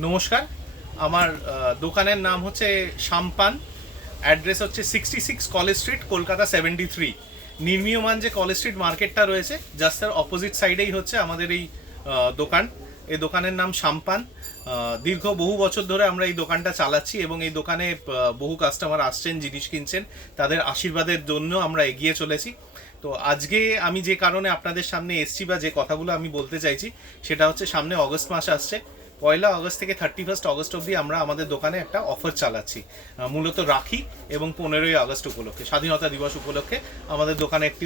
নমস্কার, আমার দোকানের নাম হচ্ছে শামপান। অ্যাড্রেস হচ্ছে 66 কলেজ স্ট্রিট, কলকাতা 73। নির্মীয়মান যে কলেজ স্ট্রিট মার্কেটটা রয়েছে, জাস্ট তার অপোজিট সাইডেই হচ্ছে আমাদের এই দোকান। এই দোকানের নাম শামপান। দীর্ঘ বহু বছর ধরে আমরা এই দোকানটা চালাচ্ছি এবং এই দোকানে বহু কাস্টমার আসছেন, জিনিস কিনছেন। তাদের আশীর্বাদের জন্য আমরা এগিয়ে চলেছি। তো আজকে আমি যে কারণে আপনাদের সামনে এসছি বা যে কথাগুলো আমি বলতে চাইছি, সেটা হচ্ছে সামনে অগস্ট মাস আসছে। 1 আগস্ট থেকে 31 আগস্ট অবধি আমরা আমাদের দোকানে একটা অফার চালাচ্ছি, মূলত রাখি এবং 15ই আগস্ট উপলক্ষে, স্বাধীনতা দিবস উপলক্ষে আমাদের দোকানে একটি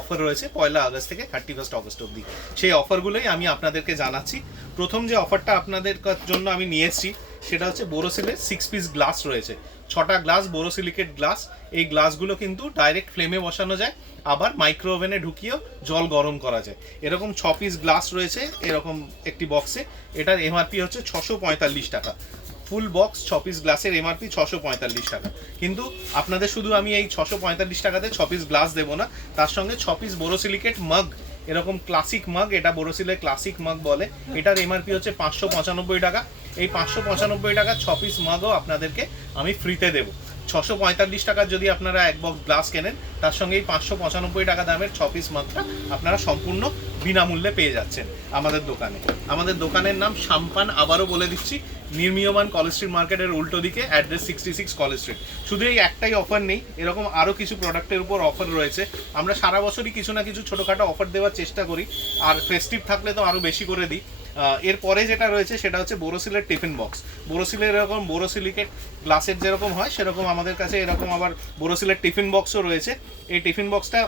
অফার রয়েছে 1 আগস্ট থেকে 31 আগস্ট অবধি। সেই অফারগুলোই আমি আপনাদেরকে জানাচ্ছি। প্রথম যে অফারটা আপনাদের জন্য আমি নিয়ে এসেছি সেটা হচ্ছে বোরোসিলের 6 পিস গ্লাস রয়েছে। 6টা গ্লাস বোরোসিলিকেট গ্লাস। এই গ্লাসগুলো কিন্তু ডাইরেক্ট ফ্লেমে বসানো যায়, আবার মাইক্রো ওভেনে ঢুকিয়েও জল গরম করা যায়। এরকম 6 পিস গ্লাস রয়েছে এরকম একটি বক্সে। এটার এমআরপি হচ্ছে 645 টাকা। ফুল বক্স 6 পিস গ্লাসের এমআরপি 645 টাকা। কিন্তু আপনাদের শুধু আমি এই 645 টাকাতে 6 পিস গ্লাস দেবো না, তার সঙ্গে 6 পিস বোরোসিলিকেট মাগ, এরকম ক্লাসিক মাগ, এটা বোরোসিলের ক্লাসিক মাগ বলে। এটার এমআরপি হচ্ছে 595 টাকা। এই 595 টাকা 6 পিস মাগও আপনাদেরকে আমি ফ্রিতে দেবো। 645 টাকার যদি আপনারা এক বক্স গ্লাস কেনেন, তার সঙ্গে এই 595 টাকা দামের 6 পিস মাগটা আপনারা সম্পূর্ণ বিনামূল্যে পেয়ে যাচ্ছেন আমাদের দোকানে। আমাদের দোকানের নাম শামপান, আবারও বলে দিচ্ছি, নির্মীয়মান কলেজ স্ট্রিট মার্কেটের উল্টো দিকে, অ্যাড্রেস 66 কলেজ স্ট্রিট। শুধু এই একটাই অফার নেই, এরকম আরও কিছু প্রোডাক্টের উপর অফার রয়েছে। আমরা সারা বছরই কিছু না কিছু ছোটোখাটো অফার দেওয়ার চেষ্টা করি, আর ফেস্টিভ থাকলে তো আরও বেশি করে দিই। এরপরে যেটা রয়েছে সেটা হচ্ছে বোরোসিলের টিফিন বক্স। বোরোসিলের এরকম বোরোসিলিকেট গ্লাসের যেরকম হয় সেরকম আমাদের কাছে এরকম আবার বোরোসিলের টিফিন বক্সও রয়েছে। এই টিফিন বক্সটা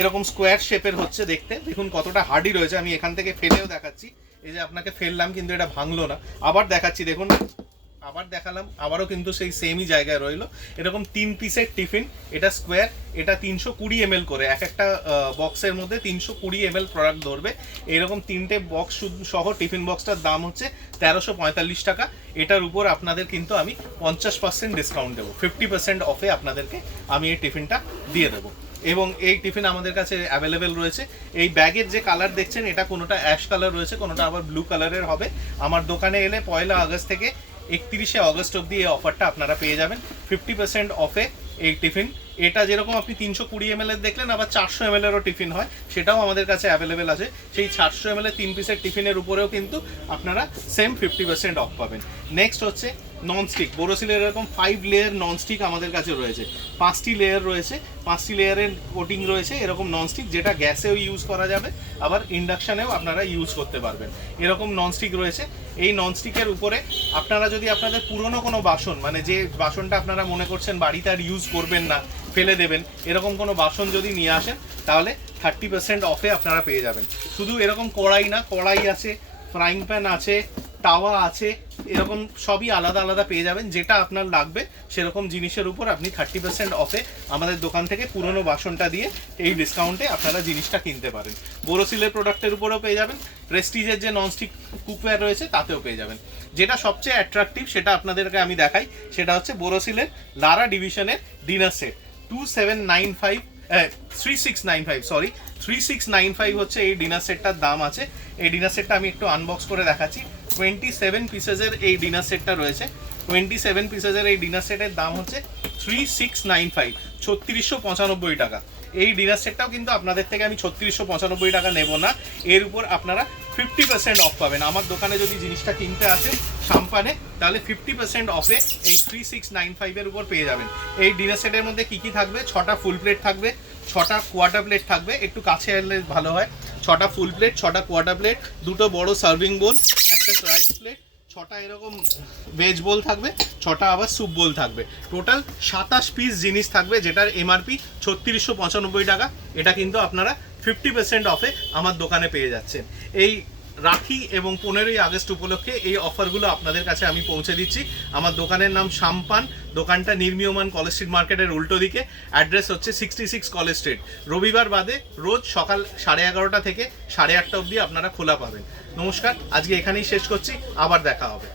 এরকম স্কোয়ার শেপের হচ্ছে দেখতে, দেখুন কতটা হার্ডি রয়েছে। আমি এখান থেকে ফেলেও দেখাচ্ছি, এই যে আপনাকে ফেললাম কিন্তু এটা ভাঙলো না। আবার দেখাচ্ছি, দেখুন আবার দেখালাম, আবারও কিন্তু সেই সেমই জায়গায় রইলো। এরকম 3 পিসের টিফিন, এটা স্কোয়ার, এটা 320 ml করে, এক একটা বক্সের মধ্যে 320 ml প্রোডাক্ট ধরবে। এরকম 3টে বক্স সহ টিফিন বক্সটার দাম হচ্ছে 1345 টাকা। এটার উপর আপনাদের কিন্তু আমি 50% ডিসকাউন্ট দেবো, 50% অফে আপনাদেরকে আমি এই টিফিনটা দিয়ে দেবো। এবং এই টিফিন আমাদের কাছে অ্যাভেলেবেল রয়েছে। এই ব্যাগের যে কালার দেখছেন, এটা কোনোটা অ্যাশ কালার রয়েছে, কোনোটা আবার ব্লু কালারের হবে। আমার দোকানে এলে 1 আগস্ট থেকে 31 আগস্ট অবধি এই অফারটা আপনারা পেয়ে যাবেন 50% অফে এই টিফিন। এটা যেরকম আপনি 320 ml এর দেখলেন, আবার 400 ml এরও টিফিন হয়, সেটাও আমাদের কাছে অ্যাভেলেবেল আছে। সেই 400 ml এর 3 পিসের টিফিনের উপরেও কিন্তু আপনারা সেম 50% অফ পাবেন। নেক্সট হচ্ছে ননস্টিক। বোরোসিলের এরকম 5 লেয়ার ননস্টিক আমাদের কাছে রয়েছে। 5টি লেয়ার রয়েছে, 5টি লেয়ারের কোটিং রয়েছে এরকম ননস্টিক, যেটা গ্যাসেও ইউজ করা যাবে, আবার ইন্ডাকশানেও আপনারা ইউজ করতে পারবেন। এরকম ননস্টিক রয়েছে। এই ননস্টিকের উপরে আপনারা যদি আপনাদের পুরনো কোনো বাসন, মানে যে বাসনটা আপনারা মনে করছেন বাড়িতে আর ইউজ করবেন না, ফেলে দেবেন, এরকম কোনো বাসন যদি নিয়ে আসেন, তাহলে 30% অফে আপনারা পেয়ে যাবেন। শুধু এরকম কড়াই না, কড়াই আছে, ফ্রাইং প্যান আছে, তাওয়া আছে, এরকম সবই আলাদা আলাদা পেয়ে যাবেন। যেটা আপনার লাগবে সেরকম জিনিসের উপর আপনি 30% অফে আমাদের দোকান থেকে পুরনো বাসনটা দিয়ে এই ডিসকাউন্টে আপনারা জিনিসটা কিনতে পারেন। বোরোসিলের প্রোডাক্টের উপরেও পেয়ে যাবেন, প্রেস্টিজের যে ননস্টিক কুকওয়্যার রয়েছে তাতেও পেয়ে যাবেন। যেটা সবচেয়ে অ্যাট্রাকটিভ সেটা আপনাদেরকে আমি দেখাই, সেটা হচ্ছে বোরোসিলের লারা ডিভিশনের ডিনার সেট 3695 হচ্ছে এই ডিনার সেটটার দাম আছে। এই ডিনার সেটটা আমি একটু আনবক্স করে দেখাচ্ছি। 27 পিসেসের এই ডিনার সেটটা রয়েছে। 27 পিসেসের এই ডিনার সেটের দাম হচ্ছে 3695, 3695 টাকা। এই ডিনার সেটটাও কিন্তু আপনাদের থেকে আমি 3695 টাকা নেব না, এর উপর আপনারা 50% অফ পাবেন। আমার দোকানে যদি জিনিসটা কিনতে আসেন শামপানে, তাহলে 50% অফে এই 3695 এর উপর পেয়ে যাবেন। এই ডিনার সেটের মধ্যে কি কি থাকবে? 6টা ফুল প্লেট থাকবে, 6টা কোয়ার্টার প্লেট থাকবে, একটু কাছে এলে ভালো হয়। 6টা ফুল প্লেট, 6টা কোয়ার্টার প্লেট, 2টো বড় সার্ভিং বোল, একটা রাইস প্লেট, 6টা এরকম ভেজ বোল থাকবে, 6টা আবার স্যুপ বোল থাকবে। টোটাল 27 পিস জিনিস থাকবে, যেটার এমআরপি 3695 টাকা। এটা কিন্তু আপনারা 50% অফে আমার দোকানে পেয়ে যাচ্ছেন। এই রাখি এবং 15ই আগস্ট উপলক্ষে এই অফারগুলো আপনাদের কাছে আমি পৌঁছে দিচ্ছি। আমার দোকানের নাম শামপান, দোকানটা নির্মীয়মান কলেজ স্ট্রিট মার্কেটের উল্টো দিকে, অ্যাড্রেস হচ্ছে 66 কলেজ স্ট্রিট। রবিবার বাদে রোজ সকাল 11:30 থেকে 8:30 অবধি আপনারা খোলা পাবেন। নমস্কার, আজকে এখানেই শেষ করছি, আবার দেখা হবে।